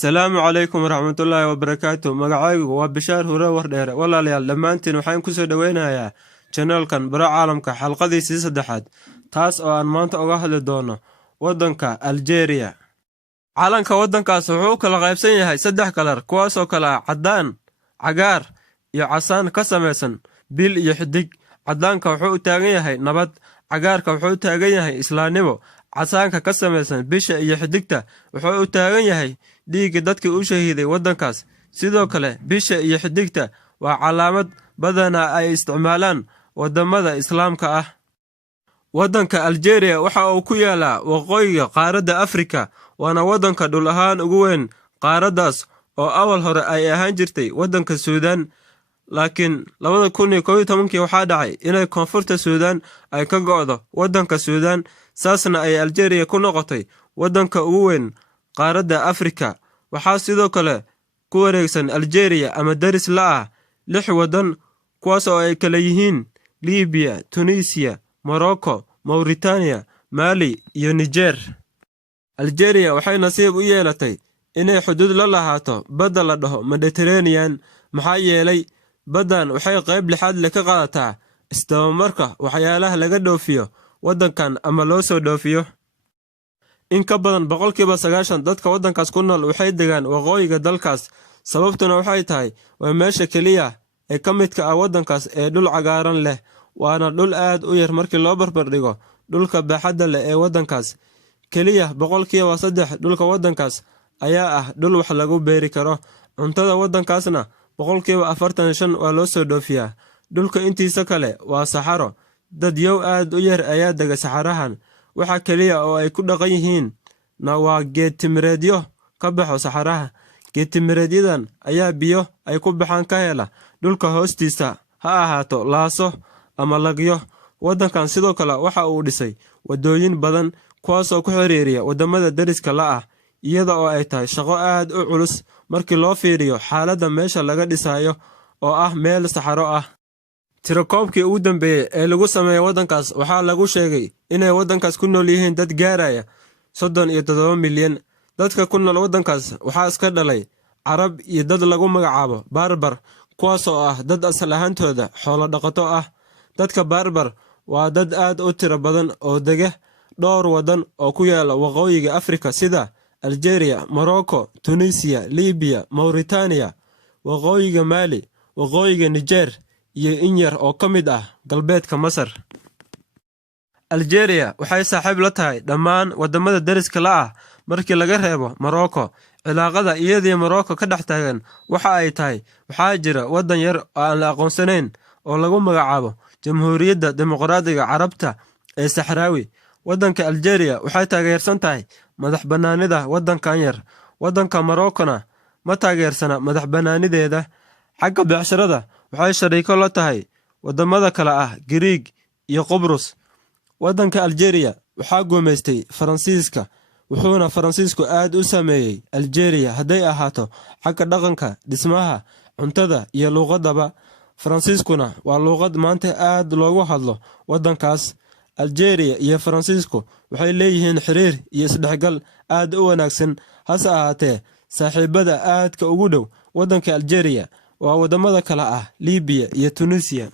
السلام عليكم ورحمة الله وبركاته. مقعيق وبشار هورا وردير والله ليال لما انتين وحين كسو دوينا يا channel كان برا عالمك حلقة دي سيسدحاد تاس او انمانتا اوغاهد دونو ودنكا الجيريا عالمك ودنكا سوحوك لغايبسين يهي سدح كالر كواسو كلا عدان عقار يا عسان كساميسن بيل يحدق عدانكا وحو تاغن يهي نبات عقاركا وحو تاغن يهي إسلانيبو casaanka ka samaysan bisha iyo xidigta wuxuu u taagan yahay dhiigga dadkii u shahiiday waddankaas. sidoo kale bisha iyo xidigta waa calaamad badanaa ay isticmaalaan wadamada islaamka ah. waddanka Algeria waxa uu ku yaalaa waqooyiga qaaradda Afrika, waana waddanka dhul ahaan ugu weyn qaaraddaas oo awal hore ay ahaan jirtay waddanka Suudaan, laakiin 2011 waxaa dhacay inay koonfurta Suudaan ay ka go'do waddanka Suudaan, saasna ay Algeria ku noqotay waddanka ugu weyn qaaradda Afrika. waxaa sidoo kale ku wareegsan Algeria ama daris la ah 6 waddan, kuwaas oo ay kala yihiin Libya, Tunisia, Morocco, Mauritania, Mali iyo Niger. Algeria waxay nasiib u yeelatay inay xuduud la lahaato badda la dhaho Mediterranean, maxaa yeelay baddan waxay qayb lixaad leh ka qaadataa istamarka waxyaalaha laga dhoofiyo waddankan ama loo soo dhoofiyo. in ka badan 90% dadka waddankaas ku nool waxay degaan waqooyiga dalkaas, sababtuna waxay tahay waa meesha kaliya ee ka midka ah waddankaas ee dhul cagaaran leh, waana dhul aad u yar markii loo barbar dhigo dhulka baaxadda leh ee waddankaas. kaliya 3% dhulka waddankaas ayaa ah dhul wax lagu beeri karo. cuntada waddankaasna 45% waa loo soo dhoofiyaa. dhulka intiisa kale waa saxaro, dad yow aad u yar ayaa dega saxarahan. waxa kaliya oo ay ku dhaqan yihiin na waa geed timireedyo ka baxo saxaraha. geed timireedyadan ayaa biyo ay ku baxaan ka hela dhulka hoostiisa, ha ahaato laaso ama lagyo. waddankan sidoo kale waxa uu dhisay wadooyin badan kuwaasoo ku xiriiriya wadamada dariska la ah, iyada oo ay tahay shaqo aad u culus markii loo fiiriyo xaaladda meesha laga dhisayo oo ah meel saxaro ah. tirakoobkii ugu dambeeyay ee lagu sameeyay waddankaas waxaa lagu sheegay inay waddankaas ku nool yihiin dad gaaraya 37 milyan. dadka ku nool waddankaas waxaa iska dhalay Carab iyo dad lagu magacaabo Barbar, kuwaasoo ah dad asal ahaantooda xoolo dhaqato ah. dadka Barbar waa dad aad u tiro badan oo dega dhowr waddan oo ku yaala waqooyiga Afrika sida Algeria, Morocco, Tunisia, Libya, Mauritania, waqooyiga Mali, waqooyiga Niger iyo in yar oo ka mid ah galbeedka Masar. Algeria waxay saaxiib la tahay dhammaan wadamada dariska la ah markii laga reebo Morocco. cilaaqada iyadii Morocco ka dhex taagan waxa ay tahay waxaa jira waddan yar oo aan la aqoonsanayn oo lagu magacaabo Jamhuuriyadda Dimuqraadiga Carabta ee Saxraawi. waddanka Algeria waxay taageersan tahay madax bannaanida waddankan yar. waddanka Morocco-na ma taageersana madax bannaanideeda. xagga beecsharada waxay shariiko la tahay wadamada kale ah Greek iyo Qobrus. waddanka Algeria waxaa guumeystay Faransiiska, wuxuuna Faransiisku aad u saameeyay Algeria hadday ahaato xagga dhaqanka, dhismaha, cuntada iyo luqadaba. Faransiiskuna waa luqad maanta aad loogu hadlo waddankaas. Algeria iyo Faransiisku waxay leeyihiin xiriir iyo isdhexgal aad u wanaagsan. hase ahaatee saaxiibada aadka ugu dhow waddanka Algeria waa wadamada kale ah Libya iyo Tunisia.